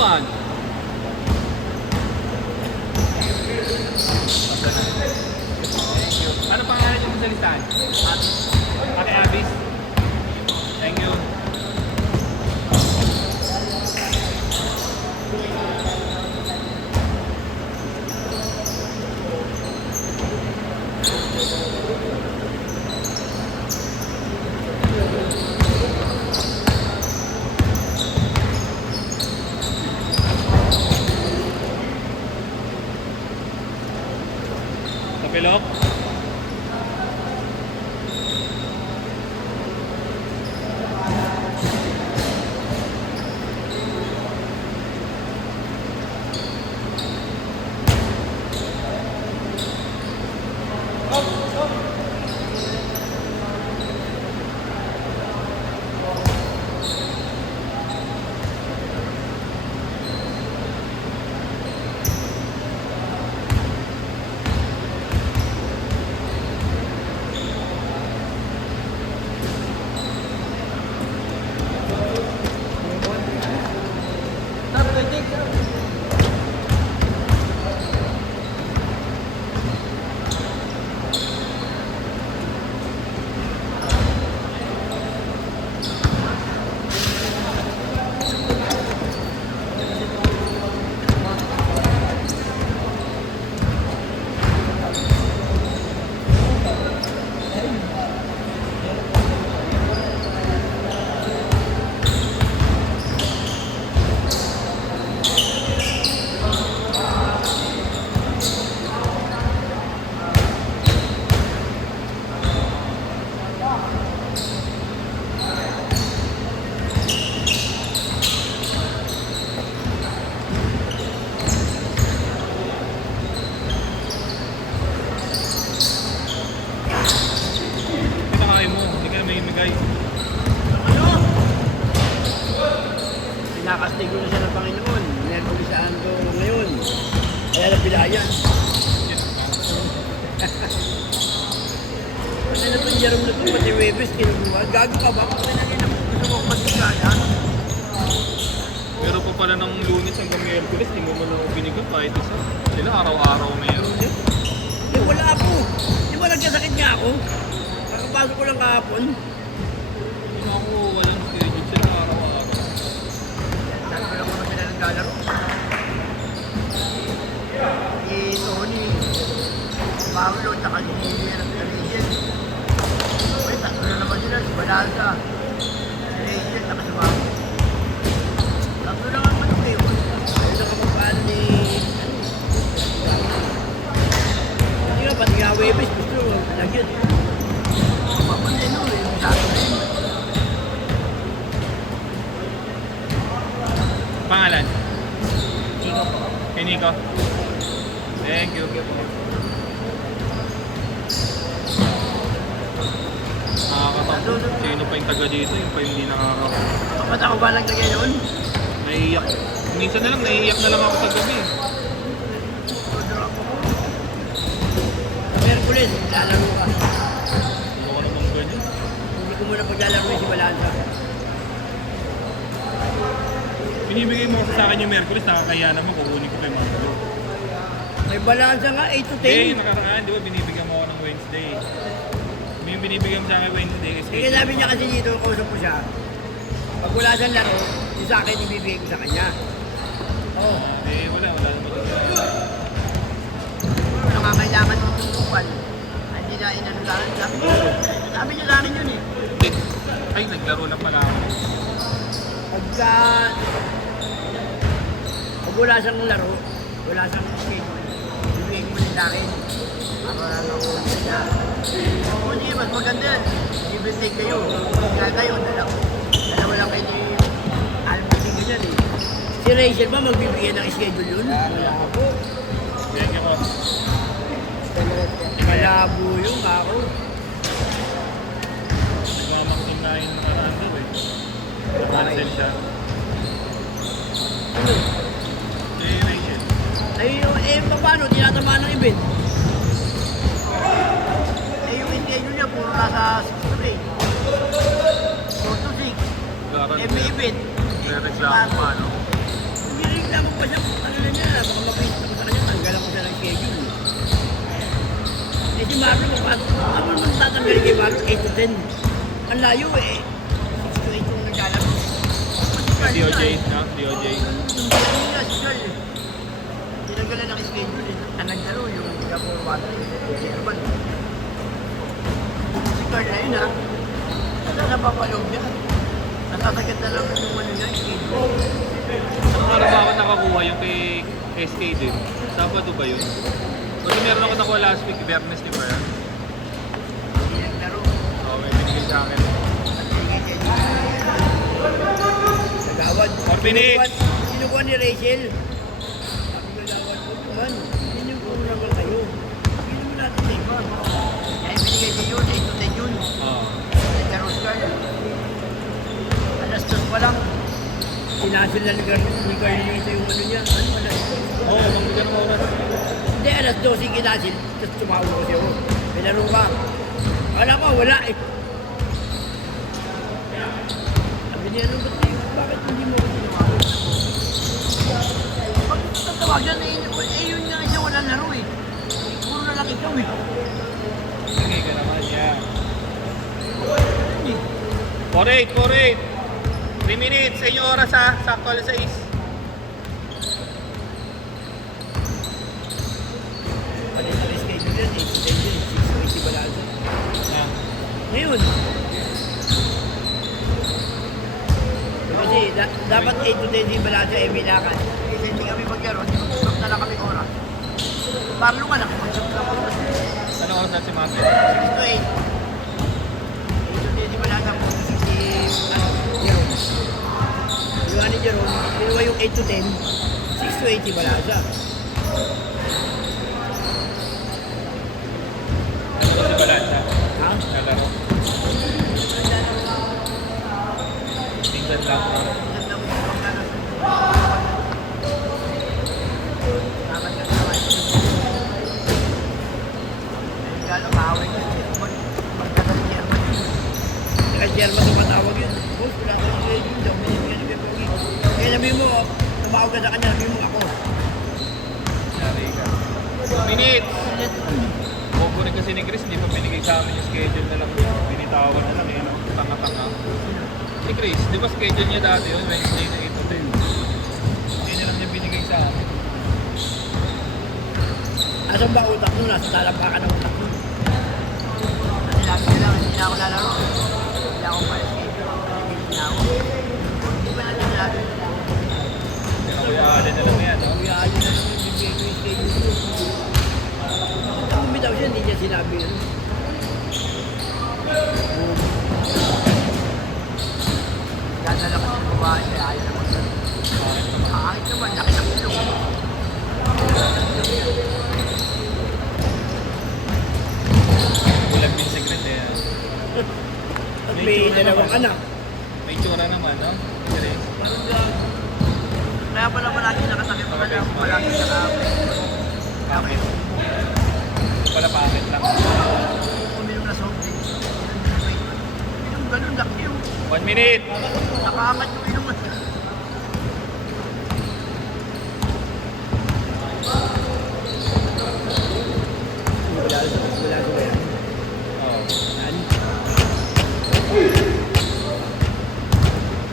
Wag. Ano pangalan niyo sa listahan? Ate Abis. Thank you. Kapilok. Pinakastigo na siya ng Panginoon. Merkulis sa Ando ngayon. Kaya napilayan. Ano na itong Jerome na ito? Pati Webes, kinukuha. Gago ka ba? Kung na rin ang gusto mo magkikaya. Pero pa pala ng Lunes hanggang Miyerkules, hindi mo man ako binigyan kahit isa. Sila araw-araw meron. Eh, wala po. Di ba nagkasakit nga ako? Kakapasok ko lang kahapon. Hindi ako walang schedule sila araw-araw. Dahil ko lang kami na naglalaro. Si Tony, Paulo, tsaka si Rachel. May tatlo na naman sila, si Balanza, si Rachel, tsaka si Mamo. Tatlo lang ang manok eh. Ayun na kapapaan ni... Hindi nga, pati nga Webes, gusto mo, lagyan. Papatay no, eh, masyado na yun. Pangalan? Ikaw po. Kay Nico. Thank you. Nakakatakot. Sino pa yung taga dito? Yung pa yung hindi nakakatakot. Ba't ako ba naglagay noon? Naiiyak. Minsan na lang, naiiyak na lang ako sa gabi. Merkulis, lalaro ka. Ano ko naman ganyan? Hindi ko muna paglalaro si Balanza. Binibigay mo kasi sa akin yung Merkulis, nakakaya naman kukunin ko kay Marco. May Balanza nga, 8 to 10. Eh, nakaraan, di ba binibigyan mo ako ng Wednesday? Yung binibigyan mo sa akin Wednesday kasi... Sige, sabi niya kasi dito, kausap ko siya. Pag wala siyang laro, yung sa akin ibibigay ko sa kanya. Oo. Eh, wala naman. Nakakailangan ng tutupan. Hindi na inano sa akin. Sabi niya sa akin yun eh. Ay, naglaro lang pala ako. Pag wala siyang laro, wala siyang schedule, ibigay ko muna sa akin. Para nakuha niya. O sige, mas maganda yan. I-take kayo. Kaya kayo, dalawa lang kayo ni Alvin ganyan eh. Si Rachel ba magbibigay ng schedule yun? Wala po. Thank you, boss. Malabo yung ako. Nagmamaksin na yung nakaraan daw eh. Nakancel siya. Ano? Eh, Rachel. Ay, paano? Tinatamaan ng event? Yung schedule niya, puro nasa 6 to 8. 4 to 6. Garang May event. reklamo pa, no? Hindi rin Wala mo pa siya, ano na niya, baka mapis ako sa kanya, tanggalan ko siya ng schedule. Eh si Marlon, ako naman tatanggalin kay Marlon, 8 to 10. Ang layo eh. 6 to 8 yung naglalaro. DOJ, no? DOJ. Si Carl eh. Tinanggalan ng schedule eh. Ang naglaro yung Gabor Water, si Herman. Si Carl na yun ha. Ano napapalog niya? Nasasagad na lang yung ano niya, schedule. Ang araw ba ako nakakuha yung kay SK din? Sabado ba yun? Kasi meron ako nakuha last week, Bernes, di ba yan? Hindi naglaro. Oo, may binigay sa akin. Nagawad. 4 minutes. Sinukuha ni Rachel. Sabi ko lawad ko naman. Hindi yung kung naman kayo. Hindi mo natin sa iba. Kaya binigay ko yun, 8 to 10 yun. Oo. Nagkaro Oscar. Alas 2 pa lang. Sinasil na ni Carl dito yung ano niya. Ano alas 2? Oo, magbigyan ng oras. Hindi, alas 12 kinasil. Tapos tumawag ko siya. May laro ka. Wala ko, wala eh. Sabi niya, ano ba't tayo? Bakit hindi mo ako tinawag? Pag tatawagan na yun nga siya walang laro eh. Puro na lang ikaw eh. Sige ka naman, yeah. 4-8. 3 minutes sa inyong oras ha. Sakto alas 6. Pati sa schedule yan, 8 to 10 yun, 6 to 80 balansa. Yeah. Ngayon, kasi dapat 8 to 10 yung balansa eh, binakan. Kasi hindi kami maglaro, mag-stop na lang kami oras. Parlo ka lang, mag-stop na oras. Ano oras na si Mami? 6 to 8. 8 to 10 yung balansa po, 60, Jerome. Ginawa ni Jerome, ginawa yung 8 to 10, 6 to 80 balansa. Ano ko si Balansa? Ha? Nalaro. Tingnan lang. Jerman tumatawag yun. Boss, wala ka ng radio. Daw, binibigyan ng Pogi. Kaya sabihin mo, tumawag ka sa kanya, sabihin mo ako. Yari ka. 2 minutes. Bobo rin kasi ni Chris, hindi pa binigay sa amin yung schedule na lang. Binitawan na lang eh, no? Tanga-tanga. Si Chris, di ba schedule niya dati yun? Wednesday na 8 to 10. Hindi na lang niya binigay sa amin. Asan ba utak nun? Nasa talampakan ng utak nun. Kasi lagi na lang, hindi na ako lalaro. Hindi ako pa-schedule. Hindi na ako. Hindi ba natin sinabi? Pero kuya Allen na lang yan, no? Kuya, ayun na lang yung bigay ko yung schedule. Kung bitaw siya, hindi niya sinabi yun. Dadala ko sa babae, kaya ayaw naman sa... Kahit naman, laki ng ilong. Kulang din secret eh. At may dalawang anak. May tsura naman, no? Chris. Kaya pala palagi nakasakit pa kanya ako palagi Bakit? Pala bakit lang. uminom na soft drinks. Inom ganun, laki yung 1 minute. nakaangat yung inuman. Wala ko yan. Oh.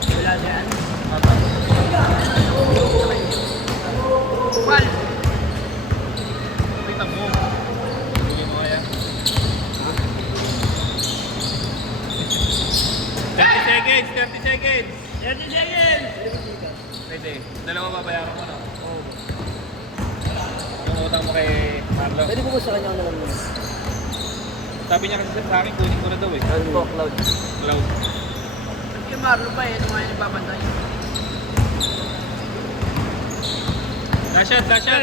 Wala yan. Tama. Wal! Kita mo. Hindi mo kaya. 30 seconds! 30 seconds! 30 seconds! Pwede. Dalawa babayaran mo, no? Yung utang mo kay Marlo. Pwede po sa kanya naman mo. Sabi niya kasi sa akin, kunin ko na daw eh. Ano po, Cloud? Cloud. Kasi Marlo pa eh, ito nga yung nagbabantay. Last shot, last shot!